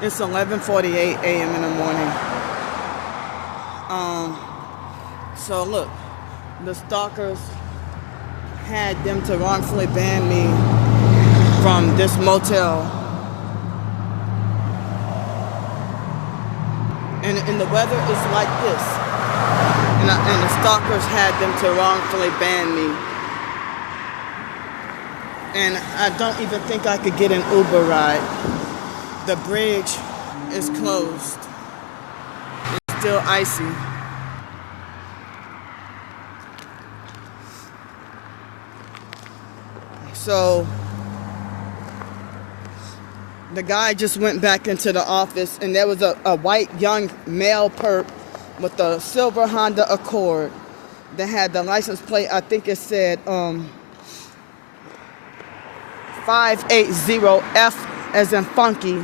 It's 11:48 a.m. in the morning. So look, the stalkers had them to wrongfully ban me from this motel. And the weather is like this. And the stalkers had them to wrongfully ban me. And I don't even think I could get an Uber ride. The bridge is closed. It's still icy. So the guy just went back into the office, and there was a white young male perp with a silver Honda Accord that had the license plate. I think it said 580F as in funky,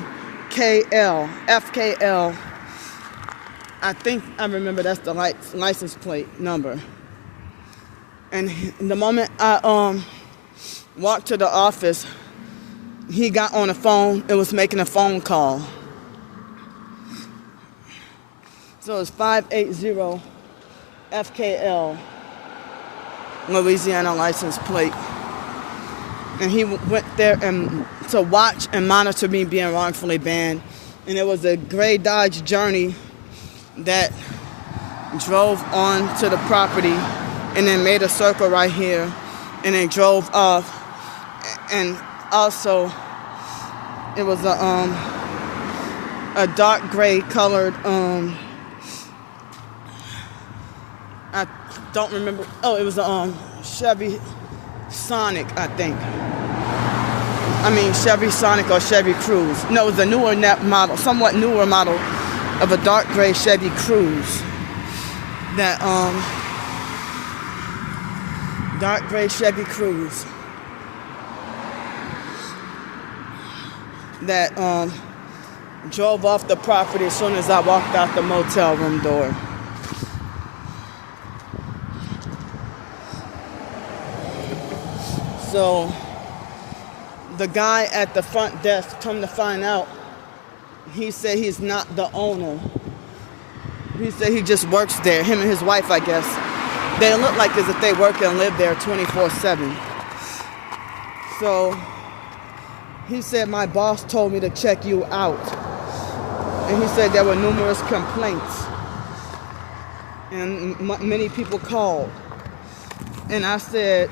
KL, FKL. I think I remember that's the license plate number. And the moment I walked to the office, he got on the phone and was making a phone call. So it's 580 FKL, Louisiana license plate. And he went there to watch and monitor me being wrongfully banned. And it was a gray Dodge Journey that drove on to the property and then made a circle right here and then drove off. And also, it was a dark gray colored, I don't remember. Oh, it was a Chevy Sonic, I think. I mean, Chevy Sonic or Chevy Cruze. No, it was a newer model, somewhat newer model of a dark gray Chevy Cruze. That, dark gray Chevy Cruze. That drove off the property as soon as I walked out the motel room door. So the guy at the front desk, come to find out, he said he's not the owner. He said he just works there, him and his wife, I guess. They look like as if they work and live there 24/7. So he said, my boss told me to check you out. And he said there were numerous complaints. And many people called. And I said,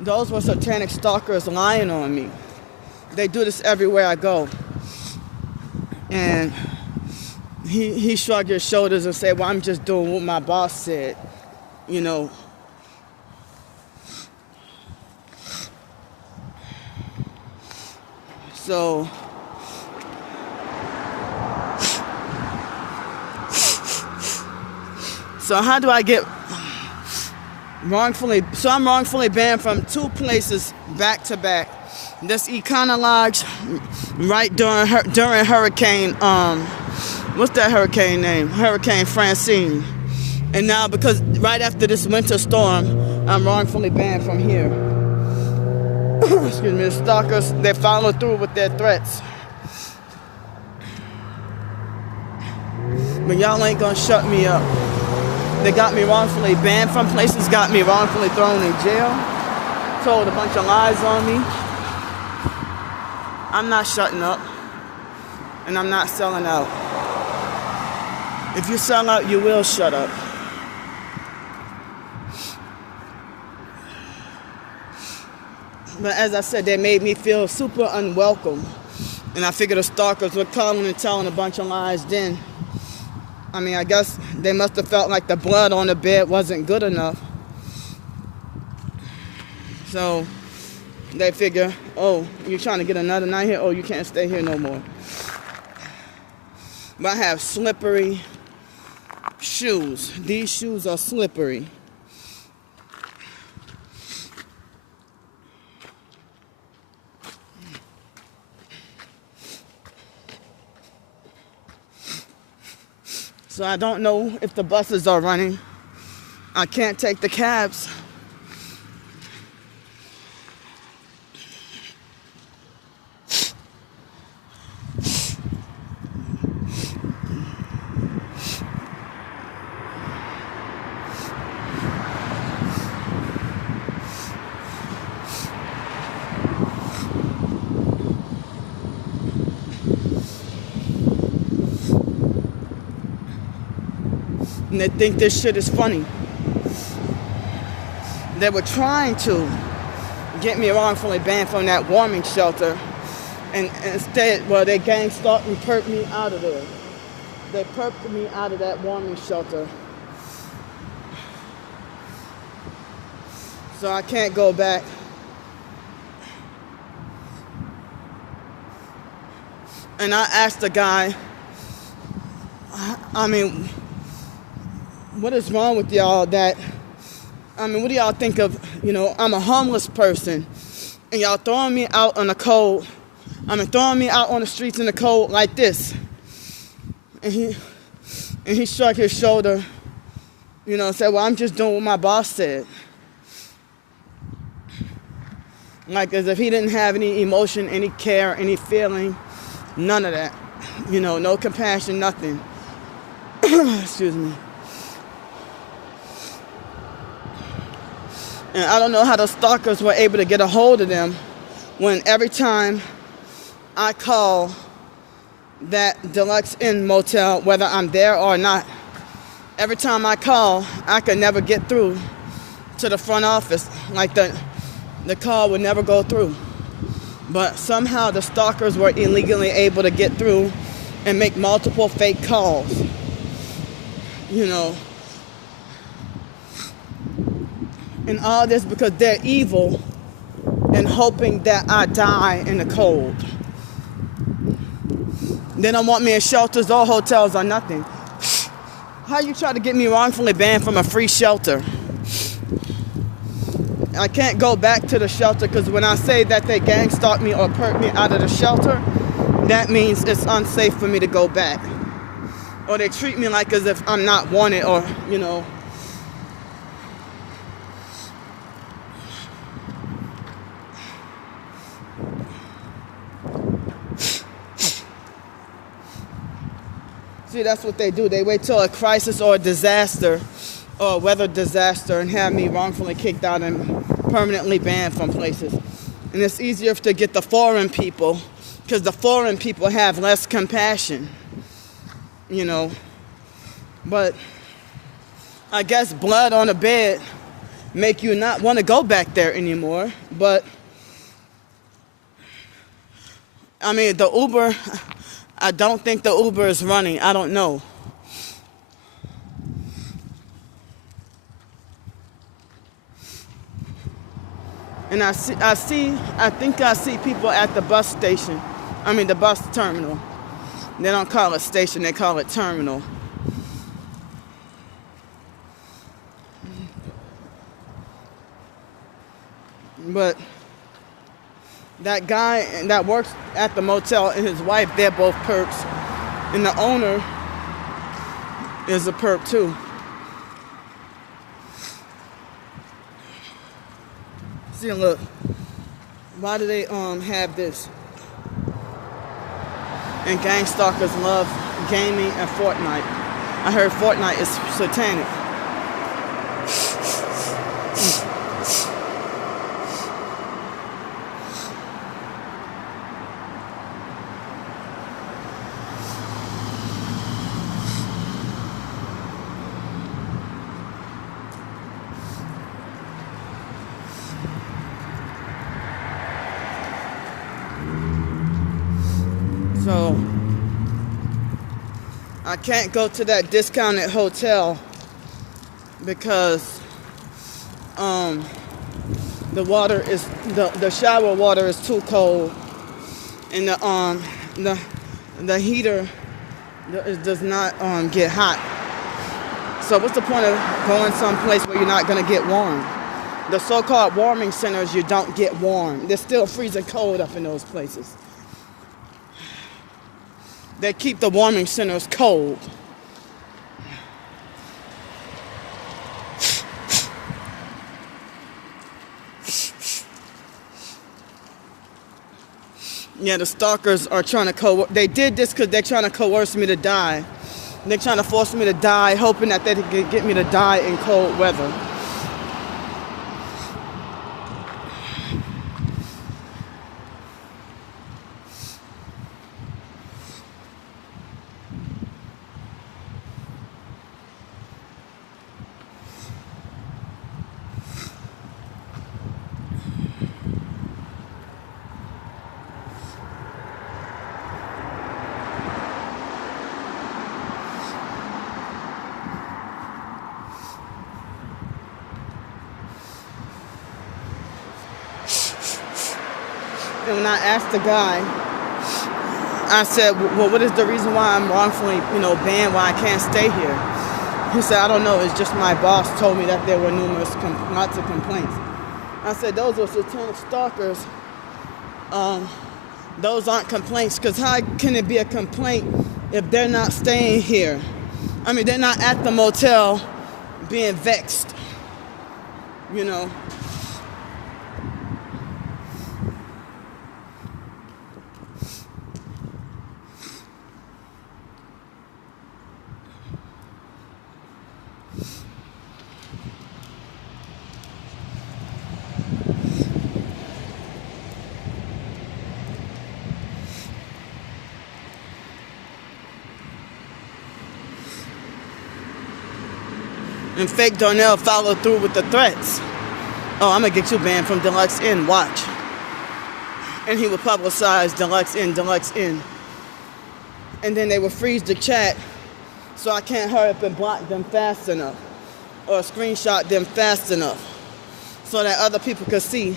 those were satanic stalkers lying on me. They do this everywhere I go. And he shrugged his shoulders and said, well, I'm just doing what my boss said, you know. So how do I get wrongfully? So I'm wrongfully banned from two places back to back. This Econo Lodge right during Hurricane, what's that hurricane name? Hurricane Francine. And now because right after this winter storm, I'm wrongfully banned from here. Excuse me, the stalkers, they follow through with their threats. But y'all ain't gonna shut me up. They got me wrongfully banned from places, got me wrongfully thrown in jail, told a bunch of lies on me. I'm not shutting up, and I'm not selling out. If you sell out, you will shut up. But as I said, they made me feel super unwelcome. And I figured the stalkers were calling and telling a bunch of lies then. I mean, I guess they must have felt like the blood on the bed wasn't good enough. So they figure, oh, you're trying to get another night here? Oh, you can't stay here no more. But I have slippery shoes. These shoes are slippery. So I don't know if the buses are running. I can't take the cabs. And they think this shit is funny. They were trying to get me wrongfully banned from that warming shelter. And instead, well, they gang stalked and perked me out of there. They perked me out of that warming shelter. So I can't go back. And I asked the guy, I mean, what is wrong with y'all that, I mean, what do y'all think of, you know, I'm a homeless person and y'all throwing me out on the cold, throwing me out on the streets in the cold like this. And he shrugged his shoulder, you know, and said, well, I'm just doing what my boss said. Like as if he didn't have any emotion, any care, any feeling, none of that. You know, no compassion, nothing. Excuse me. And I don't know how the stalkers were able to get a hold of them when every time I call that Deluxe Inn Motel, whether I'm there or not, every time I call, I could never get through to the front office. Like the call would never go through. But somehow the stalkers were illegally able to get through and make multiple fake calls. You know. And all this because they're evil and hoping that I die in the cold. They don't want me in shelters or hotels or nothing. How you try to get me wrongfully banned from a free shelter? I can't go back to the shelter because when I say that they gang stalked me or perked me out of the shelter, that means it's unsafe for me to go back. Or they treat me like as if I'm not wanted or, you know. See, that's what they do. They wait till a crisis or a disaster or a weather disaster and have me wrongfully kicked out and permanently banned from places. And it's easier to get the foreign people because the foreign people have less compassion, you know. But I guess blood on a bed make you not want to go back there anymore. But, I mean, the Uber, I don't think the Uber is running. I don't know. And I think I see people at the bus station. I mean, the bus terminal. They don't call it station, they call it terminal. But that guy that works at the motel and his wife, they're both perps. And the owner is a perp too. See, look, why do they have this? And gang stalkers love gaming and Fortnite. I heard Fortnite is satanic. So I can't go to that discounted hotel because the water is the shower water is too cold, and the heater does not get hot. So what's the point of going someplace where you're not gonna get warm? The so-called warming centers, you don't get warm. They're still freezing cold up in those places. They keep the warming centers cold. Yeah, the stalkers are trying to they did this because they're trying to coerce me to die. They're trying to force me to die, hoping that they can get me to die in cold weather. And when I asked the guy, I said, well, what is the reason why I'm wrongfully, banned, why I can't stay here? He said, I don't know. It's just my boss told me that there were lots of complaints. I said, those are satanic stalkers. Those aren't complaints, because how can it be a complaint if they're not staying here? I mean, they're not at the motel being vexed, And fake Darnell followed through with the threats. Oh, I'm going to get you banned from Deluxe Inn, watch. And he would publicize Deluxe Inn. And then they would freeze the chat so I can't hurry up and block them fast enough. Or screenshot them fast enough. So that other people could see,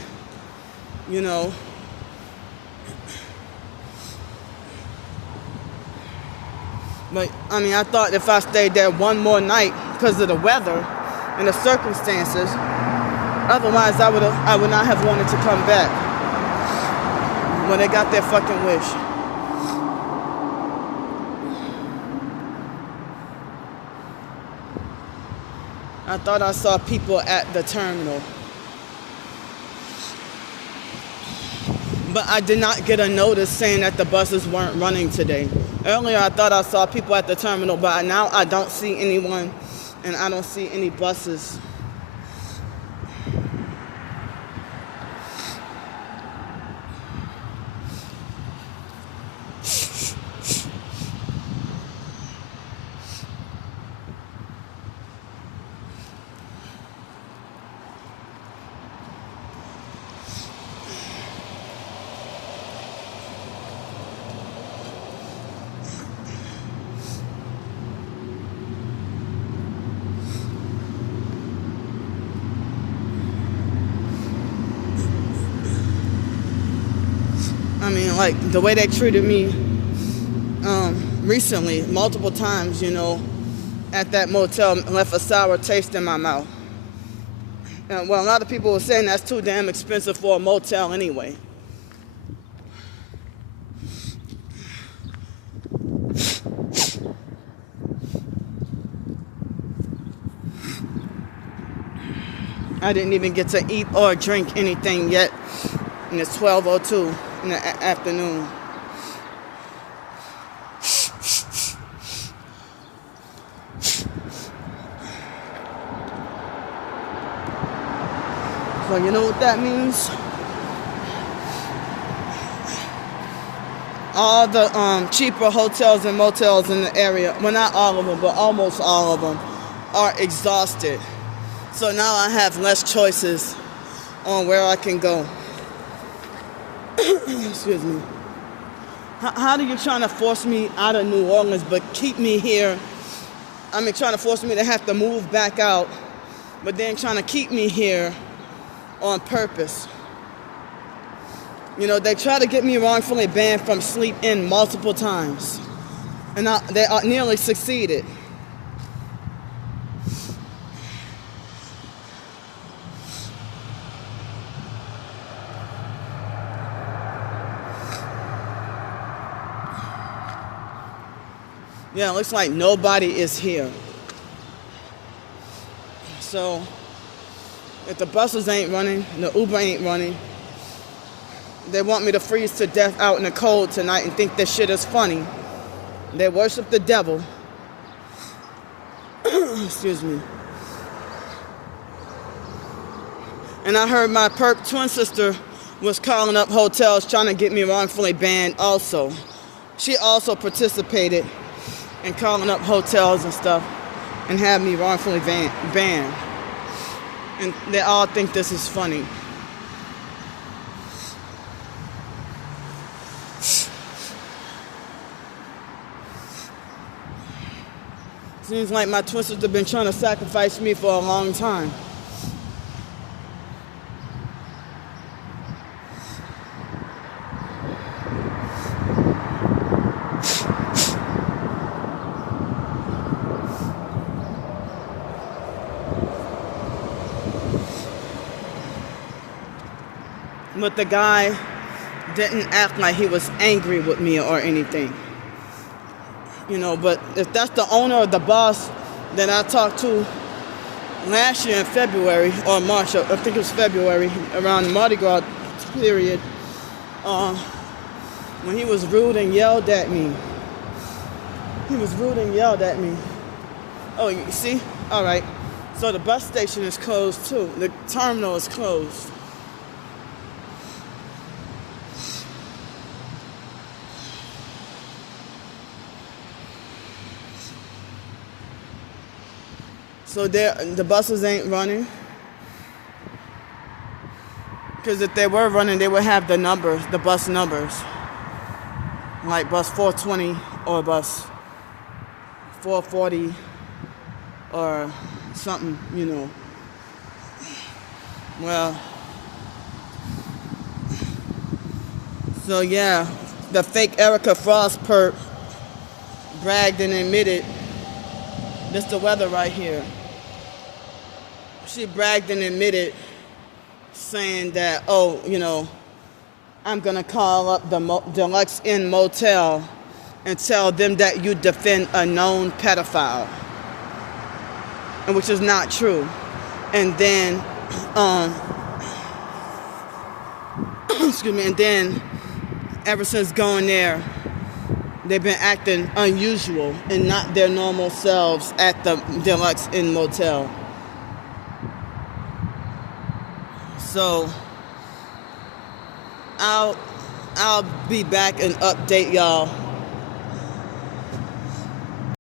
But, I thought if I stayed there one more night because of the weather and the circumstances, otherwise I would not have wanted to come back when they got their fucking wish. I thought I saw people at the terminal. But I did not get a notice saying that the buses weren't running today. Earlier, I thought I saw people at the terminal, but now I don't see anyone, and I don't see any buses. Like the way they treated me recently, multiple times, at that motel, left a sour taste in my mouth. And, well, a lot of people were saying that's too damn expensive for a motel anyway. I didn't even get to eat or drink anything yet, and it's 12:02 in the afternoon. So you know what that means? All the cheaper hotels and motels in the area, well, not all of them, but almost all of them, are exhausted. So now I have less choices on where I can go. Excuse me. How are you trying to force me out of New Orleans but keep me here? Trying to force me to have to move back out, but then trying to keep me here on purpose. They try to get me wrongfully banned from Sleep Inn multiple times, and they nearly succeeded. Yeah, it looks like nobody is here. So, if the buses ain't running, the Uber ain't running, they want me to freeze to death out in the cold tonight and think this shit is funny. They worship the devil. Excuse me. And I heard my perp twin sister was calling up hotels trying to get me wrongfully banned also. She also participated and calling up hotels and stuff and have me wrongfully banned. And they all think this is funny. Seems like my twin sister been trying to sacrifice me for a long time. But the guy didn't act like he was angry with me or anything. You know, but if that's the owner or the boss that I talked to last year in February or March, I think it was February, around the Mardi Gras period, when he was rude and yelled at me. He was rude and yelled at me. Oh, you see? All right. So the bus station is closed too. The terminal is closed. So the buses ain't running. Because if they were running, they would have the numbers, the bus numbers. Like bus 420 or bus 440 or something, you know. Well, so yeah, the fake Erica Frost perp bragged and admitted, this the weather right here. She bragged and admitted, saying that, oh, you know, I'm going to call up the Deluxe Inn Motel and tell them that you defend a known pedophile, and which is not true. And then, excuse me, and then ever since going there, they've been acting unusual and not their normal selves at the Deluxe Inn Motel. So I'll be back and update y'all